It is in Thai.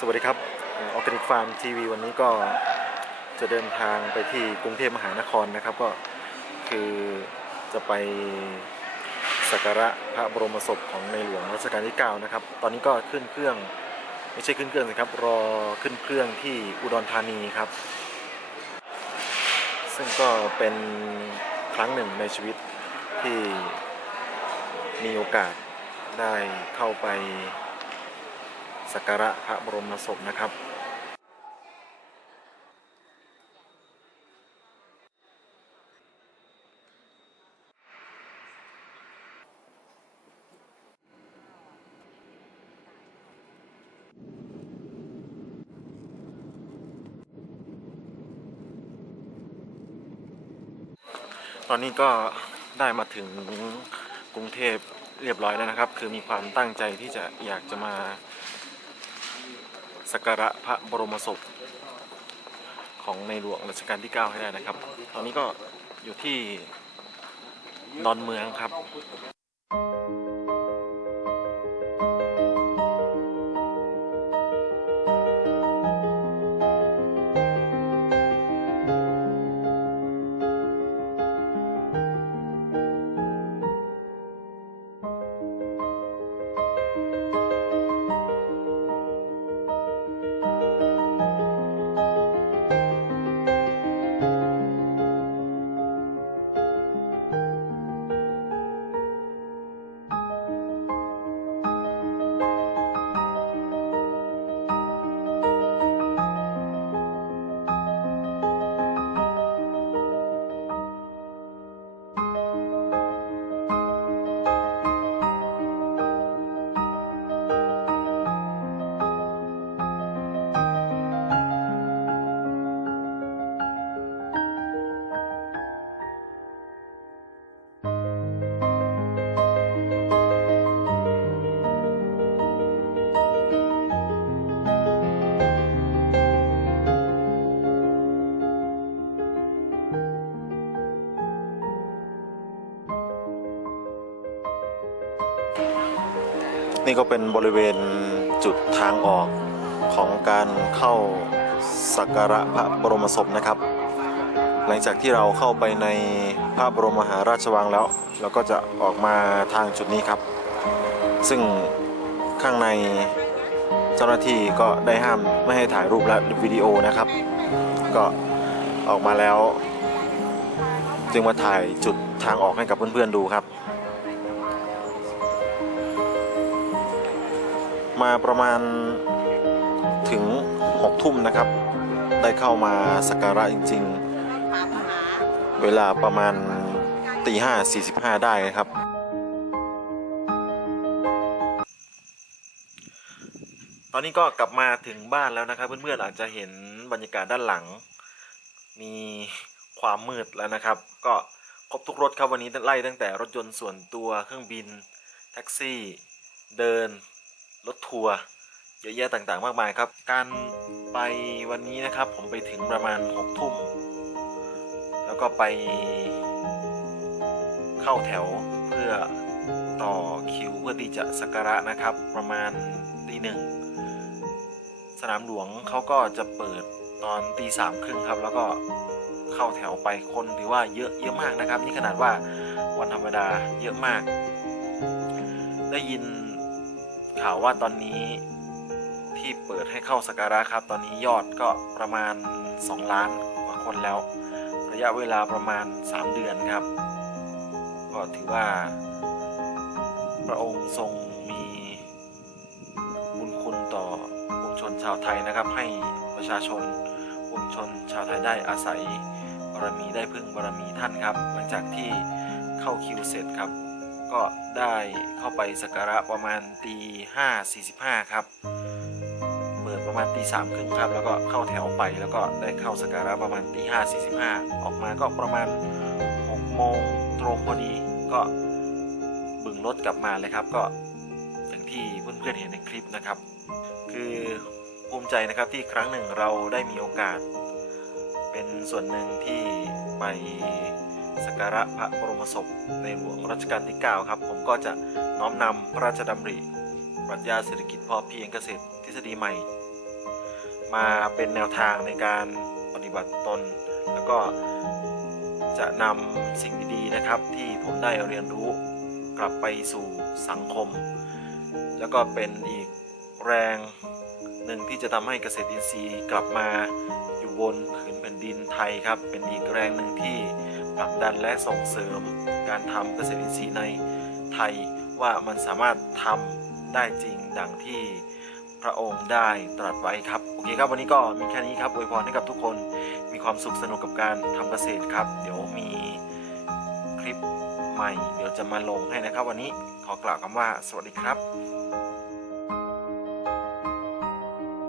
สวัสดีครับออร์แกนิกฟาร์มทีวีวันนี้ก็จะเดินทางไปที่กรุงเทพมหานครนะครับ ก็คือจะไปสักการะพระบรมศพของในหลวงรัชกาลที่ 9 นะครับ ตอนนี้ก็ขึ้นเครื่องไม่ใช่ขึ้นเครื่องสิครับ รอขึ้นเครื่องที่อุดรธานีครับ ซึ่งก็เป็นครั้งหนึ่งในชีวิตที่มีโอกาสได้เข้าไป สักการะพระบรมศพนะครับตอนนี้ก็ได้มาถึงกรุงเทพเรียบร้อยแล้วนะครับ คือมีความตั้งใจที่จะอยากจะมา สักการะพระบรมศพของในหลวงรัชกาลที่ 9 ให้ได้นะครับ ตอนนี้ก็อยู่ที่ดอนเมืองครับ นี่ก็เป็นบริเวณจุดทางออกของการเข้าสักการะพระบรมศพนะครับ หลังจากที่เราเข้าไปในพระบรมมหาราชวังแล้ว เราก็จะออกมาทางจุดนี้ครับ ซึ่งข้างในเจ้าหน้าที่ก็ได้ห้ามไม่ให้ถ่ายรูปและวิดีโอนะครับ ก็ออกมาแล้ว จึงมาถ่ายจุดทางออกให้กับเพื่อนๆดูครับ มาประมาณถึง6ทุ่มนะครับ ได้เข้ามาสักการะจริง ๆ เวลาประมาณตีห้าสี่สิบห้าได้ครับ ตอนนี้ก็กลับมาถึงบ้านแล้วนะครับ เพื่อนๆอาจจะเห็นบรรยากาศด้านหลัง มีความมืดแล้วนะครับ ก็ครบทุกรถครับวันนี้ไล่ตั้งแต่รถยนต์ส่วนตัวเครื่องบิน แท็กซี่ เดิน รถทัวร์เยอะแยะต่างๆ มากมายครับ การไปวันนี้นะครับ ผมไปถึงประมาณ6ทุ่มแล้วก็ไปเข้าแถวเพื่อต่อคิวเพื่อที่จะสักการะนะครับ ประมาณตีหนึ่งสนามหลวงเขาก็จะเปิดตอนตีสามครึ่งครับ แล้วก็เข้าแถวไปคนถือว่าเยอะเยอะมากนะครับ นี่ขนาดว่าวันธรรมดาเยอะมาก ได้ยิน ข่าวว่าตอนนี้ที่เปิดให้เข้าสักการะครับ ตอนนี้ยอดก็ประมาณ 2 ล้านกว่าคนแล้ว ระยะเวลาประมาณ 3 เดือนครับ ก็ถือว่า พระองค์ทรงมีบุญคุณต่อปวงชนชาวไทยนะครับ ให้ประชาชนปวงชนชาวไทยได้อาศัยบารมีได้พึ่งบารมีท่านครับ หลังจากที่เข้าคิวเสร็จครับ ก็ได้เข้าไปสักการะประมาณตีห้าสี่สิบห้าครับ เปิดประมาณตีสามครึ่งครับ แล้วก็เข้าแถวไปแล้วก็ได้เข้าสักการะประมาณตีห้าสี่สิบห้าออกมาก็ประมาณหกโมงตรงพอดีก็บึงรถกลับมาเลยครับ ก็อย่างที่เพื่อนๆเห็นในคลิปนะครับ คือภูมิใจนะครับที่ครั้งหนึ่งเราได้มีโอกาส เป็นส่วนหนึ่งที่ไป สักการะพระบรมศพในหลวงรัชกาลที่ 9 ครับ ผมก็จะน้อมนำพระราชดำริปรัชญาเศรษฐกิจพอเพียงเกษตรทฤษฎีใหม่ มาเป็นแนวทางในการปฏิบัติตน แล้วก็จะนำสิ่งดีๆนะครับ ที่ผมได้เรียนรู้กลับไปสู่สังคม แล้วก็เป็นอีกแรงหนึ่งที่จะทำให้เกษตรอินทรีย์กลับมาอยู่บนผืนแผ่นดินไทยครับ เป็นอีกแรงหนึ่งที่ ผลักดันและส่งเสริมการทำเกษตรอินทรีย์ในไทยว่ามันสามารถทำได้จริงดังที่พระองค์ได้ตรัสไว้ครับ โอเคครับวันนี้ก็มีแค่นี้ครับอวยพรให้กับทุกคนมีความสุขสนุกกับการทำเกษตรครับ เดี๋ยวมีคลิปใหม่ เดี๋ยวจะมาลงให้นะครับ วันนี้ขอกล่าวคำว่าสวัสดีครับ